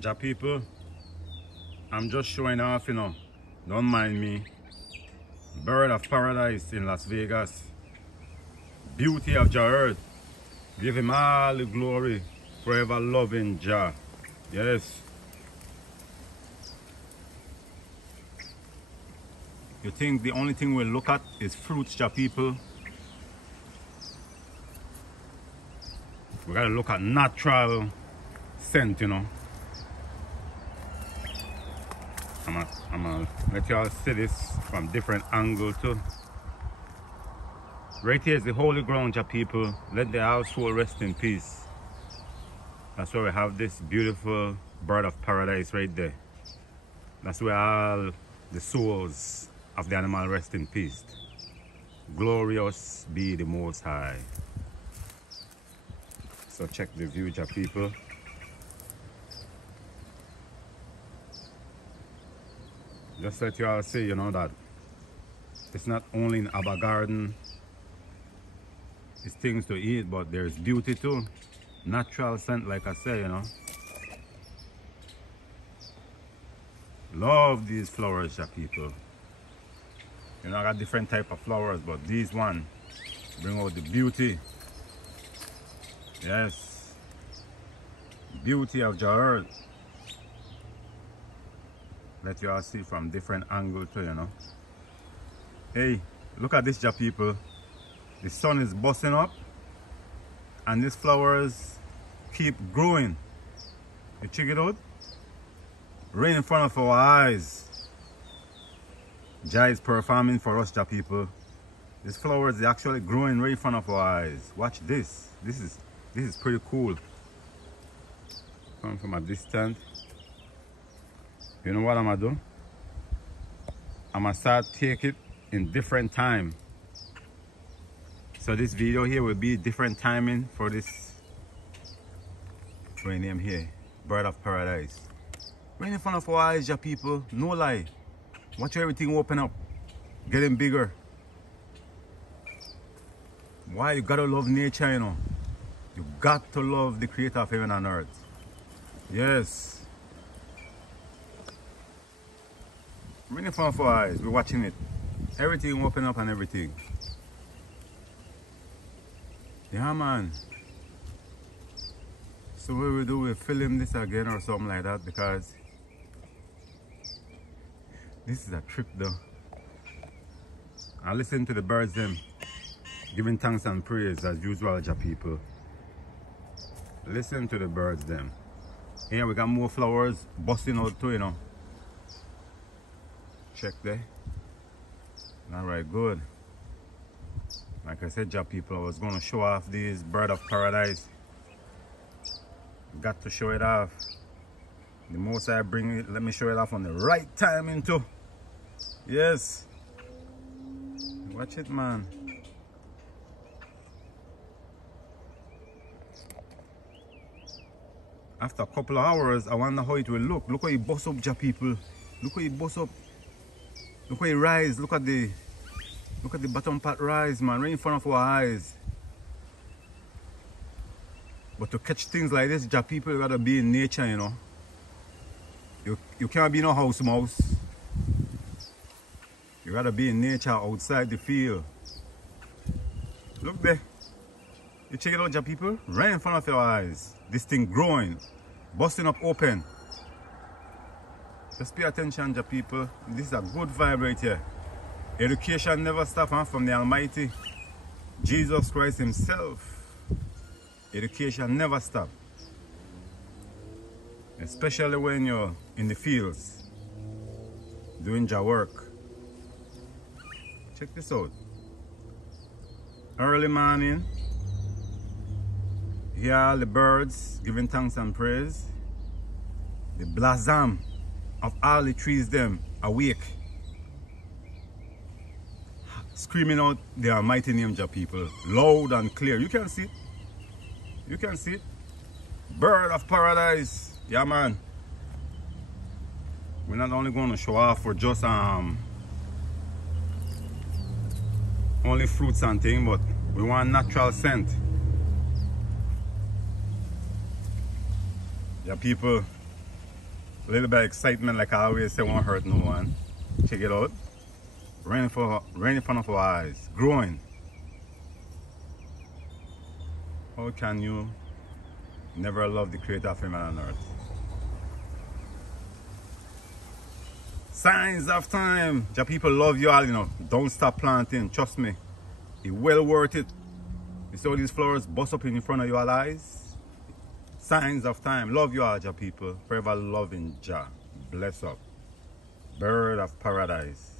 Ja people, I'm just showing off, Don't mind me. Bird of paradise in Las Vegas. Beauty of Jah earth. Give him all the glory. Forever loving Jah. Yes. You think the only thing we'll look at is fruits, Jah people? We gotta look at natural scent, I'm gonna let y'all see this from different angle too. Right here is the holy ground, Jah people. Let the household rest in peace. That's where we have this beautiful bird of paradise right there. That's where all the souls of the animal rest in peace. Glorious be the Most High. So check the view, Jah people. Just let you all see, that it's not only in Abah Garden, it's things to eat, but there's beauty too. Natural scent, like I say, Love these flowers, Jah people. I got different type of flowers, but these one bring out the beauty. Yes. Beauty of Jah earth. Let you all see from different angles too, Hey, look at this, Jah people. The sun is busting up and these flowers keep growing. You check it out? Right in front of our eyes. Jah is performing for us, Jah people. These flowers, they're actually growing right in front of our eyes. Watch this. This is pretty cool. Come from a distance. You know what I'm gonna do? I'm gonna start take it in different time. So this video here will be different timing for this name here, bird of paradise. Right in front of our eyes, Jah people, no lie. Watch everything open up, getting bigger. Why? You gotta love nature, You got to love the creator of heaven and earth. Yes. Right in front of our eyes, we're watching it. Everything open up and everything. Yeah, man. So what we do, we film this again or something like that, because this is a trip though. I listen to the birds them giving thanks and praise as usual, Jah people. Listen to the birds them. Here we got more flowers busting out too, Check there. Alright, good. Like I said, Jah people, I was gonna show off this bird of paradise. Got to show it off. The most I bring it, let me show it off on the right timing too. Yes. Watch it, man. After a couple of hours, I wonder how it will look. Look how it bust up, Jah people. Look how it bust up. Look how it rise. Look at the bottom part rise, man, right in front of our eyes. But to catch things like this, Jah people, you gotta be in nature, You can't be no house mouse. You gotta be in nature, outside the field. Look there. You check it out, Jah people, right in front of your eyes. This thing growing, busting up open. Just pay attention, Jah people. This is a good vibe right here. Education never stops from the Almighty Jesus Christ himself. Education never stops. Especially when you're in the fields doing Jah work. Check this out. Early morning, hear all the birds giving thanks and praise. The blossom of all the trees them awake, screaming out the almighty name, Jah people, loud and clear. You can see it. You can see it. Bird of paradise. Yeah, man. We're not only going to show off for just only fruits and things, but we want natural scent. Yeah, people, A little bit of excitement, like I always say, won't hurt no one. Check it out. Rain in front of our eyes. Growing. How can you never love the creator of heaven and earth? Signs of time. The people love you all, you know. Don't stop planting. Trust me. It's well worth it. You see all these flowers bust up in front of your eyes? Signs of time. Love you all, Jah people. Forever loving Jah. Bless up. Bird of paradise.